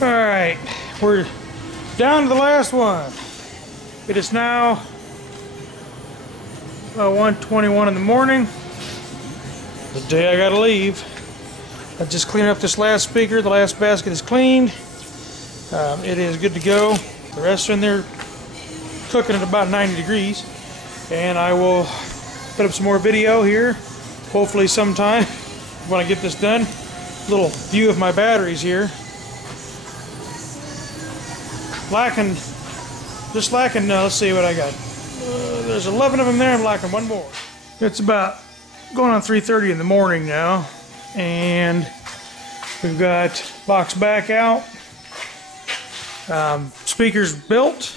Alright, we're down to the last one. It is now 1:21 in the morning. The day I gotta leave. I just cleaned up this last speaker. The last basket is cleaned. It is good to go. The rest are in there cooking at about 90 degrees. And I will put up some more video here, hopefully sometime when I get this done. Little view of my batteries here. Just lacking, let's see what I got. There's 11 of them there, I'm lacking one more. It's about going on 3:30 in the morning now, and we've got box back out, speakers built.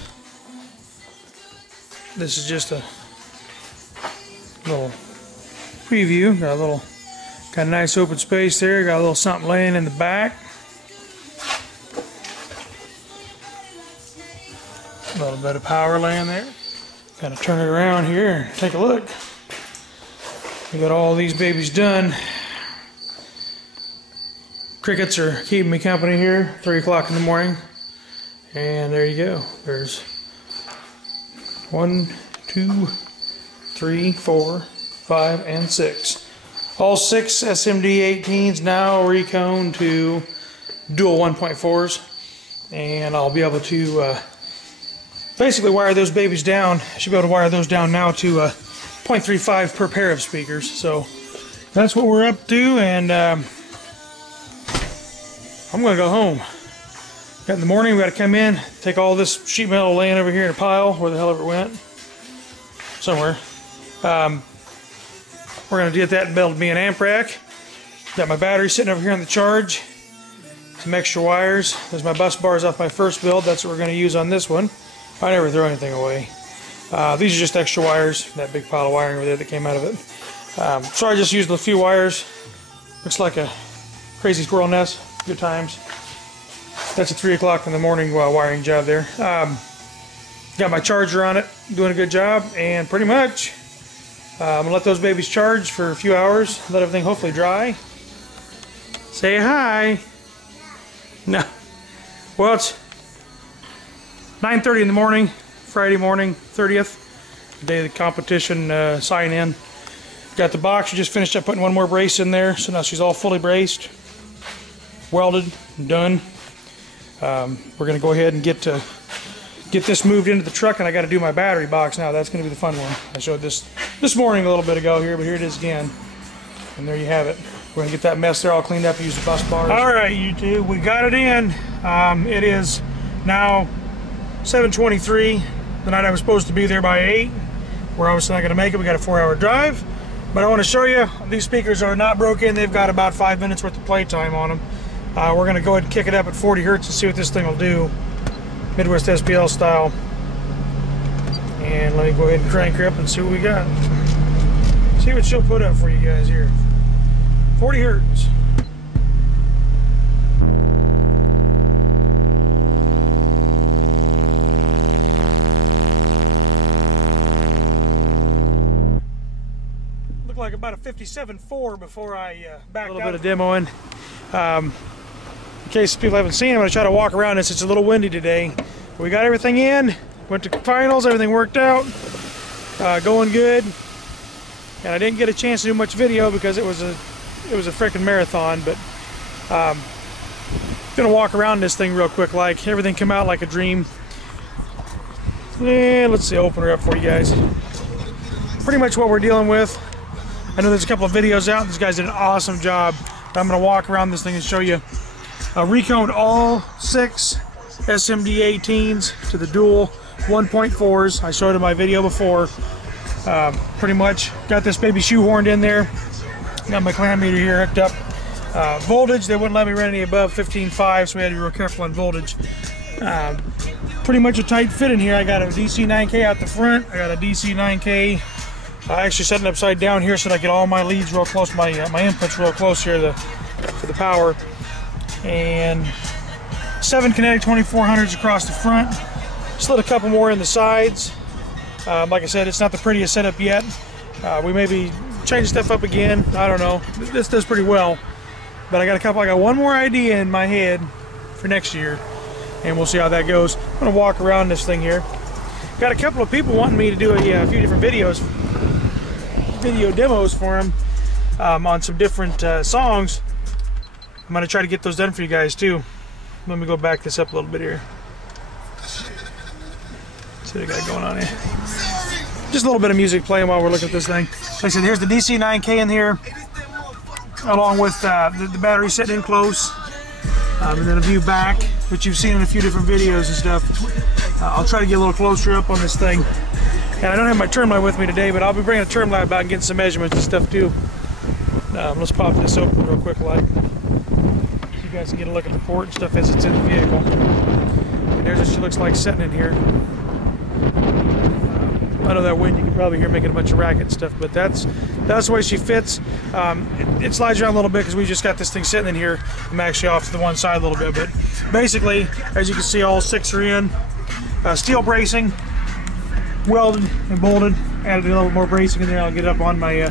This is just a little preview. Got a nice open space there, got a little something laying in the back. A little bit of power laying there. Gotta turn it around here and take a look. We got all these babies done. Crickets are keeping me company here, 3 o'clock in the morning. And there you go. There's 1, 2, 3, 4, 5, and 6. All 6 SMD 18s now reconed to dual 1.4s. And I'll be able to basically wire those babies down. I should be able to wire those down now to 0.35 per pair of speakers. So that's what we're up to, and I'm gonna go home. In the morning we gotta come in, take all this sheet metal laying over here in a pile, where the hell ever it went. Somewhere. We're gonna get that and build me an amp rack. Got my battery sitting over here on the charge. Some extra wires. There's my bus bars off my first build. That's what we're gonna use on this one. I never throw anything away. These are just extra wires, that big pile of wiring over there that came out of it. So I just used a few wires. Looks like a crazy squirrel nest. Good times. That's a 3 o'clock in the morning wiring job there. Got my charger on it, doing a good job, and pretty much I'm gonna let those babies charge for a few hours, let everything hopefully dry. Say hi. No. Well, it's 9:30 in the morning, Friday morning, 30th, the day of the competition sign-in. Got the box, we just finished up putting one more brace in there, so now she's all fully braced, welded, and done. We're going to go ahead and get this moved into the truck, and I got to do my battery box now. That's going to be the fun one. I showed this morning a little bit ago here, but here it is again. And there you have it. We're going to get that mess there all cleaned up, use the bus bars. All right, YouTube, we got it in. It is now 7:23, the night I was supposed to be there by 8. We're obviously not going to make it. We got a 4-hour drive, but I want to show you these speakers are not broken. They've got about 5 minutes worth of playtime on them. We're going to go ahead and kick it up at 40 hertz and see what this thing will do, Midwest SPL style. And let me go ahead and crank her up and see what we got. See what she'll put up for you guys here. 40 hertz. Like about a 57.4 before I backed out. A little bit of demoing. In case people haven't seen it, I'm going to try to walk around this. It's a little windy today. We got everything in, went to finals, everything worked out, going good. And I didn't get a chance to do much video because it was a freaking marathon, but gonna walk around this thing real quick. Like everything came out like a dream. And let's see, open her up for you guys. Pretty much what we're dealing with. I know there's a couple of videos out. These guys did an awesome job. I'm going to walk around this thing and show you. Reconed all 6 SMD 18s to the dual 1.4s. I showed in my video before. Pretty much got this baby shoehorned in there. Got my clamp meter here hooked up. Voltage, they wouldn't let me run any above 15.5, so we had to be real careful on voltage. Pretty much a tight fit in here. I got a DC 9K out the front. I got a DC 9K. I actually set it upside down here so that I get all my leads real close, my inputs real close here to the power. And 7 kinetic 2400s across the front. Slid a couple more in the sides. Like I said, it's not the prettiest setup yet. We maybe change stuff up again. I don't know. This does pretty well. But I got one more idea in my head for next year, and we'll see how that goes. I'm gonna walk around this thing here. Got a couple of people wanting me to do a few different video demos for them on some different songs. I'm gonna try to get those done for you guys too. Let me go back this up a little bit here. See what I got going on here. Just a little bit of music playing while we're looking at this thing. Like I said, here's the DC9K in here, along with the battery sitting in close, and then a view back, which you've seen in a few different videos and stuff. I'll try to get a little closer up on this thing. And I don't have my term light with me today, but I'll be bringing a term light back and getting some measurements and stuff too. Let's pop this open real quick, like, so you guys can get a look at the port and stuff as it's in the vehicle. And there's what she looks like sitting in here. I know that wind you can probably hear making a bunch of racket and stuff, but that's the way she fits. It slides around a little bit because we just got this thing sitting in here. I'm actually off to the one side a little bit, but basically, as you can see, all 6 are in. Steel bracing, welded and bolted. Added a little more bracing in there. I'll get up on my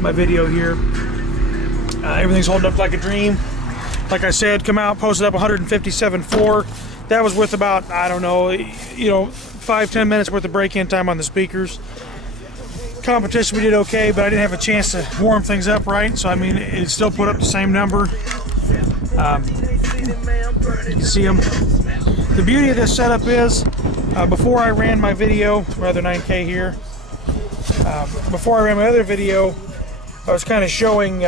my video here. Everything's holding up like a dream. Like I said, come out, posted up 157.4. That was with about, I don't know, 5-10 minutes worth of break-in time on the speakers. Competition we did okay, but I didn't have a chance to warm things up right, so I mean it still put up the same number. You can see them. The beauty of this setup is, before I ran my video, rather 9K here, before I ran my other video, I was kind of showing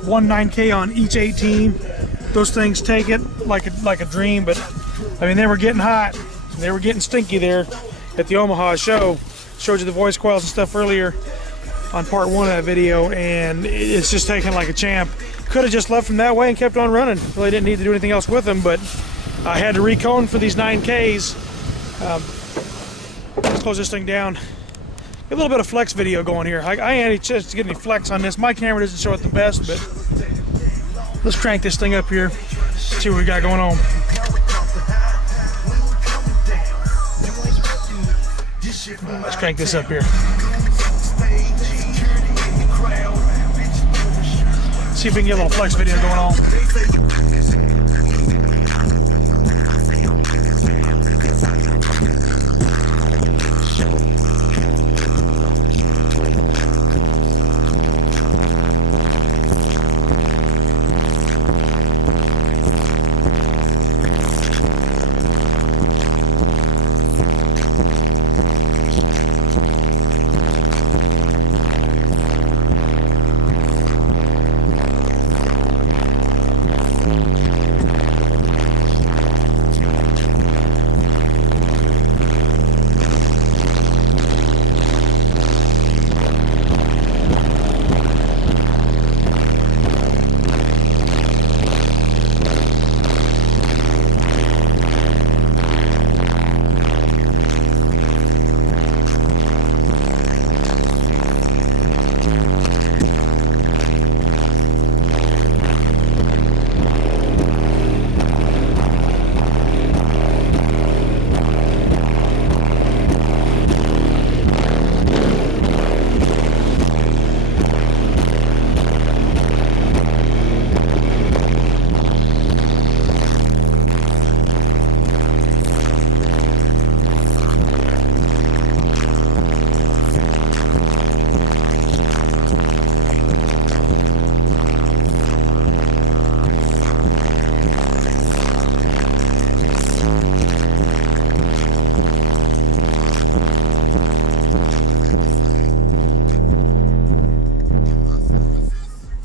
9K on each 18. Those things take it like a dream, but I mean they were getting hot. They were getting stinky there at the Omaha show. Showed you the voice coils and stuff earlier on part 1 of that video, and it's just taking like a champ. Could have just left them that way and kept on running. Really didn't need to do anything else with them, but I had to recone for these 9Ks. Let's close this thing down. A little bit of flex video going here. I ain't any chance to get any flex on this. My camera doesn't show it the best, but let's crank this thing up here. See what we got going on. Let's crank this up here. See if we can get a little flex video going on.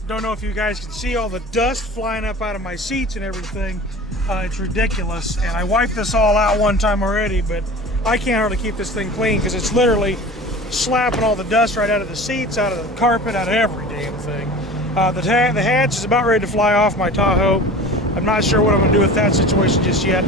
Don't know if you guys can see all the dust flying up out of my seats and everything. It's ridiculous, and I wiped this all out one time already, but I can't hardly keep this thing clean because it's literally slapping all the dust right out of the seats, out of the carpet, out of every damn thing. The hatch is about ready to fly off my Tahoe. I'm not sure what I'm going to do with that situation just yet.